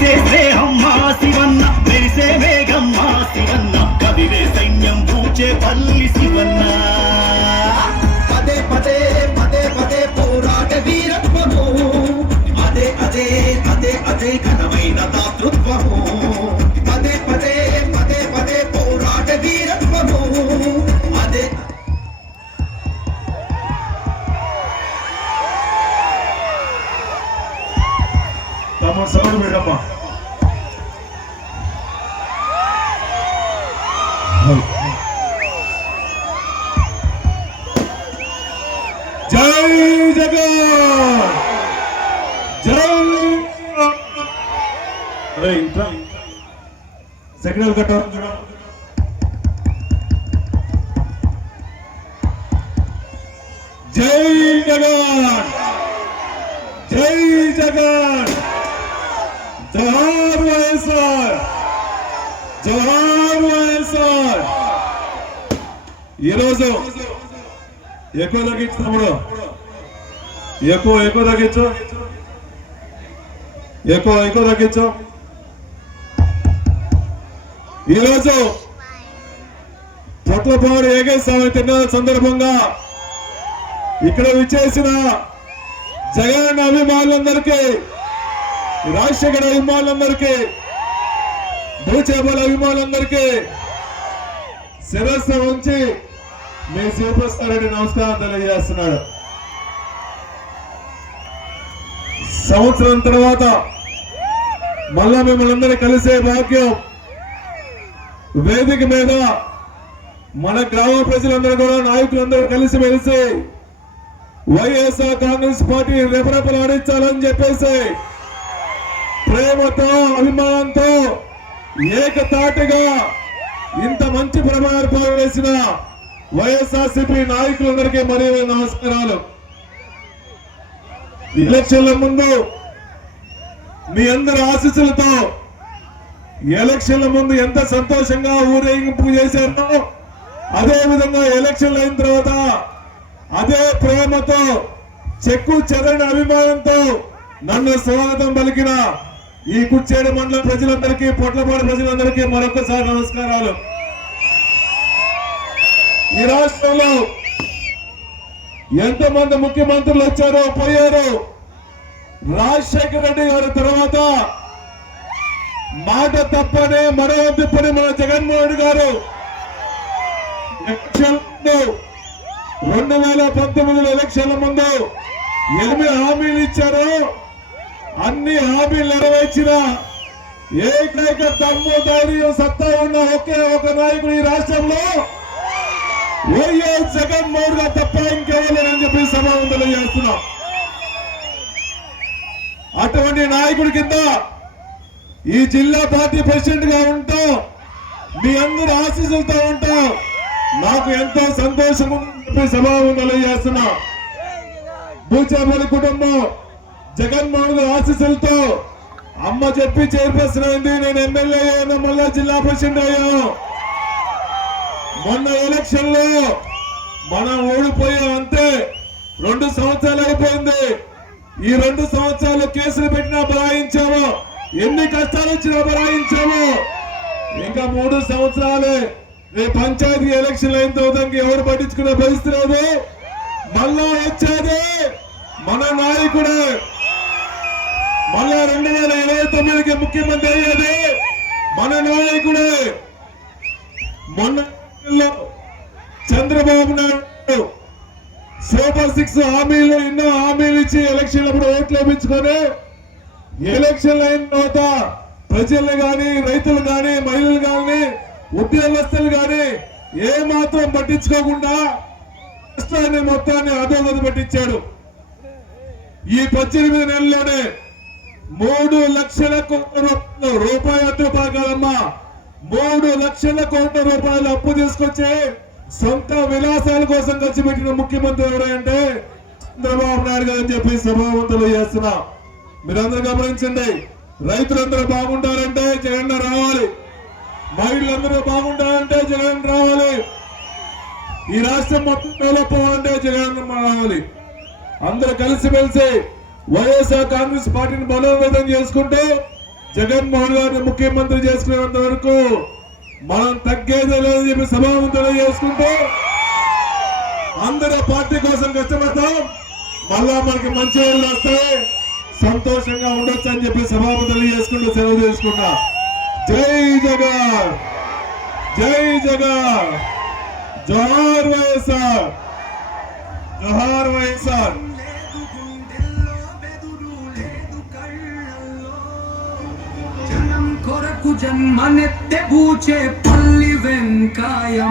చేసే స్నేహమ్మా శివన్న, మెరిసే వేగమ్మా శివన్న, కదిలే సైన్యం పూచే పల్లి శివన్న. పదే పదే పదే పదే పోరాట వీరత్వము, అదే అదే అదే అదే ఘనమైన దాతృత్వము. పదే పదే పదే పదే పోరాట వీరత్వము, అదే తమ సౌండ్ మేడమ్మా. జై జగన్, జై సెకండ్ కట్ట. జై జగన్, జై జగన్, జోహార్ వైఎస్ఆర్, జోహార్ వైఎస్ఆర్. ఈరోజు ఎక్కువ తగ్గించు తమ్ముడు, ఎక్కువ తగ్గించు, ఎక్కువ తగ్గించు. ఈరోజు పొట్లపాడు ఏకైక తిరునాళ్ళ సందర్భంగా ఇక్కడ విచ్చేసిన జగన్ అభిమానులందరికీ, రాజశేఖర అభిమానులందరికీ, భూచేపల అభిమానులందరికీ శిరస్సు ఉంచి మీ శివప్రసాద్ నమస్కారం తెలియజేస్తున్నాడు. సంవత్సరం తర్వాత మళ్ళా మిమ్మల్ని అందరినీ కలిసే భాగ్యం వేదిక మీద మన గ్రామ ప్రజలందరూ కూడా నాయకులందరూ కలిసి మెలిసి వైఎస్ఆర్ కాంగ్రెస్ పార్టీ రెపరెపలాడించాలని చెప్పేసి ప్రేమతో అభిమానంతో ఏకతాటిగా ఇంత మంచి ప్రమాణాలు వేసిన వైఎస్ఆర్సీపీ నాయకులందరికీ మరియు నమస్కారాలు. ఎలక్షన్ల ముందు మీ అందరి ఆశీస్సులతో ఎలక్షన్ల ముందు ఎంత సంతోషంగా ఊరేగింపు చేశారో అదే విధంగా ఎలక్షన్లు అయిన తర్వాత అదే ప్రేమతో చెక్కు చెదరని అభిమానంతో నన్ను స్వాగతం పలికిన ఈ కుచ్చేడు మండలం ప్రజలందరికీ, పొట్లపాడు ప్రజలందరికీ మరొకసారి నమస్కారాలు. ఈ రాష్ట్రంలో ఎంతమంది ముఖ్యమంత్రులు వచ్చారో పోయారో, రాజశేఖర రెడ్డి గారి తర్వాత మాట తప్పని మరో తిప్పని మన జగన్మోహన్ రెడ్డి గారు 2019 ఎలక్షన్ల ముందు 8 హామీలు ఇచ్చారు. అన్ని హామీలు నెరవేర్చిన ఏకైక దమ్ము ధైర్యం సత్తా ఉన్న ఒకే ఒక నాయకుడు ఈ రాష్ట్రంలో వైఎస్ జగన్మోహన్ గారు తప్ప ఇంకెవరని చెప్పి సభను తెలియజేస్తున్నాం. అటువంటి నాయకుడి కింద ఈ జిల్లా పార్టీ ప్రెసిడెంట్ గా ఉంటాం, మీ అందరి ఆశీస్సులతో ఉంటాం. నాకు ఎంతో సంతోషం చెప్పి సభను తెలియజేస్తున్నా. భూచేపల్లి కుటుంబం జగన్మోహన్ గారి ఆశీస్సులతో అమ్మ చెప్పి చైర్పర్సన్ అయింది, నేను ఎమ్మెల్యే అయ్యాను, మళ్ళా జిల్లా ప్రెసిడెంట్ అయ్యాను. మొన్న ఎలక్షన్ లో మనం ఓడిపోయాం, అంతే. 2 సంవత్సరాలు అయిపోయింది. ఈ 2 సంవత్సరాలు కేసులు పెట్టినా బరాయించాము, ఎన్ని కష్టాలు వచ్చినా బరాయించాము. ఇంకా 3 సంవత్సరాలే. రేపు పంచాయతీ ఎలక్షన్ అయిన తర్వాత ఎవరు పట్టించుకునే పరిస్థితి లేదు. మళ్ళా వచ్చేది మన నాయకుడే. మళ్ళా 2029కి ముఖ్యమంత్రి అయ్యేది మన నాయకుడే. మొన్న చంద్రబాబు నాయుడు సూపర్ 6 హామీలు, ఎన్నో హామీలు ఇచ్చి ఎలక్షన్లప్పుడు ఓట్లు వేయించుకొని ఎలక్షన్లు అయిన తర్వాత ప్రజలు గాని, రైతులు గాని, మహిళలు గాని, ఉద్యోగస్తులు గాని ఏ మాత్రం పట్టించుకోకుండా రాష్ట్రాన్ని మొత్తాన్ని అధోగతి పట్టించాడు. ఈ 18 నెలల్లోనే 3 లక్షల కోట్ల రూపాయలమ్మా 3 లక్షల కోట్ల రూపాయలు అప్పు తీసుకొచ్చి సొంత విలాసాల కోసం ఖర్చు పెట్టిన ముఖ్యమంత్రి ఎవరంటే చంద్రబాబు నాయుడు గారు అని చెప్పి సభావంతులు చేస్తున్నా. మీరందరూ గమనించండి. రైతులందరూ బాగుంటారంటే జగన్ రావాలి, మహిళలందరూ బాగుంటారంటే జగన్ రావాలి, ఈ రాష్ట్రం మొత్తం డెవలప్ అవ్వాలంటే జగన్ రావాలి. అందరూ కలిసిమెలిసి వైఎస్ఆర్ కాంగ్రెస్ పార్టీని బలోపేతం చేసుకుంటూ జగన్మోహన్ గారిని ముఖ్యమంత్రి చేసుకునేంత వరకు మనం తగ్గేదే లేదని చెప్పి సభావంతులు చేసుకుంటూ అందరూ పార్టీ కోసం కష్టపడతాం. మళ్ళా మనకి మంచి రోజులు వస్తాయి, సంతోషంగా ఉండొచ్చు అని చెప్పి సభావంతులు చేసుకుంటూ సెలవు చేసుకుంటా. జై జగన్, జై జగన్, జోహార్ వైఎస్ఆర్, జోహార్ వైఎస్ఆర్. జనం కొరకు జన్మనెత్తె పూచే పల్లి వెంకాయం.